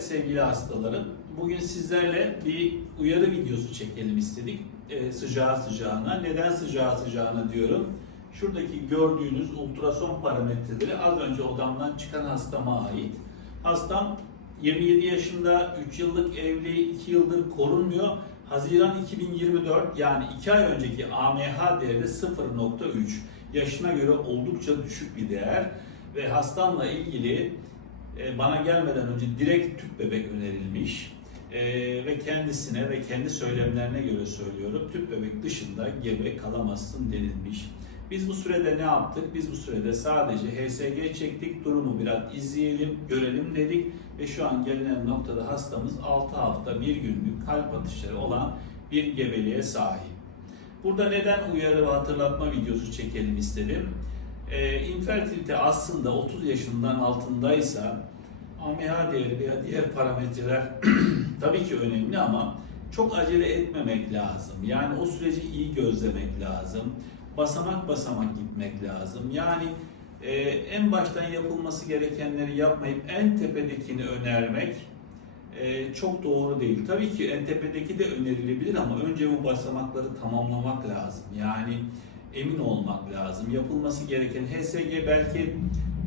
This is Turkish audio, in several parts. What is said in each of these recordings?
sevgili hastalarım. Bugün sizlerle bir uyarı videosu çekelim istedik. Ee, sıcağı sıcağına. Neden sıcağı sıcağına diyorum. Şuradaki gördüğünüz ultrason parametreleri az önce odamdan çıkan hastama ait. Hastam 27 yaşında, 3 yıllık evli, 2 yıldır korunmuyor. Haziran 2024 yani 2 ay önceki AMH değeri 0.3. Yaşına göre oldukça düşük bir değer ve hastamla ilgili e, bana gelmeden önce direkt tüp bebek önerilmiş E, ve kendisine ve kendi söylemlerine göre söylüyorum tüp bebek dışında gebe kalamazsın denilmiş. Biz bu sürede ne yaptık? Biz bu sürede sadece HSG çektik, durumu biraz izleyelim, görelim dedik ve şu an gelinen noktada hastamız 6 hafta bir günlük kalp atışları olan bir gebeliğe sahip. Burada neden uyarı ve hatırlatma videosu çekelim istedim. Ee, infertilite aslında 30 yaşından altındaysa AMH değeri veya diğer parametreler tabii ki önemli ama çok acele etmemek lazım. Yani o süreci iyi gözlemek lazım. Basamak basamak gitmek lazım. Yani e, en baştan yapılması gerekenleri yapmayıp en tepedekini önermek e, çok doğru değil. Tabii ki en tepedeki de önerilebilir ama önce bu basamakları tamamlamak lazım. Yani emin olmak lazım. Yapılması gereken HSG belki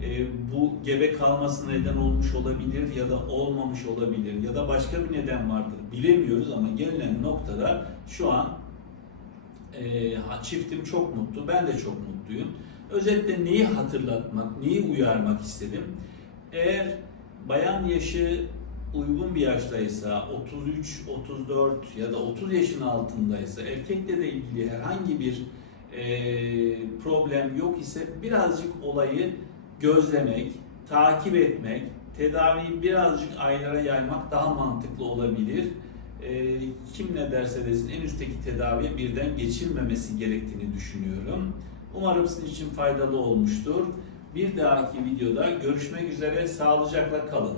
e, bu gebe kalmasına neden olmuş olabilir ya da olmamış olabilir ya da başka bir neden vardır. Bilemiyoruz ama gelinen noktada şu an e, çiftim çok mutlu, ben de çok mutluyum. Özetle neyi hatırlatmak, neyi uyarmak istedim? Eğer bayan yaşı uygun bir yaştaysa, 33, 34 ya da 30 yaşın altındaysa, erkekle de ilgili herhangi bir problem yok ise birazcık olayı gözlemek, takip etmek, tedaviyi birazcık aylara yaymak daha mantıklı olabilir. E, kim ne derse desin en üstteki tedaviye birden geçilmemesi gerektiğini düşünüyorum. Umarım sizin için faydalı olmuştur. Bir dahaki videoda görüşmek üzere, sağlıcakla kalın.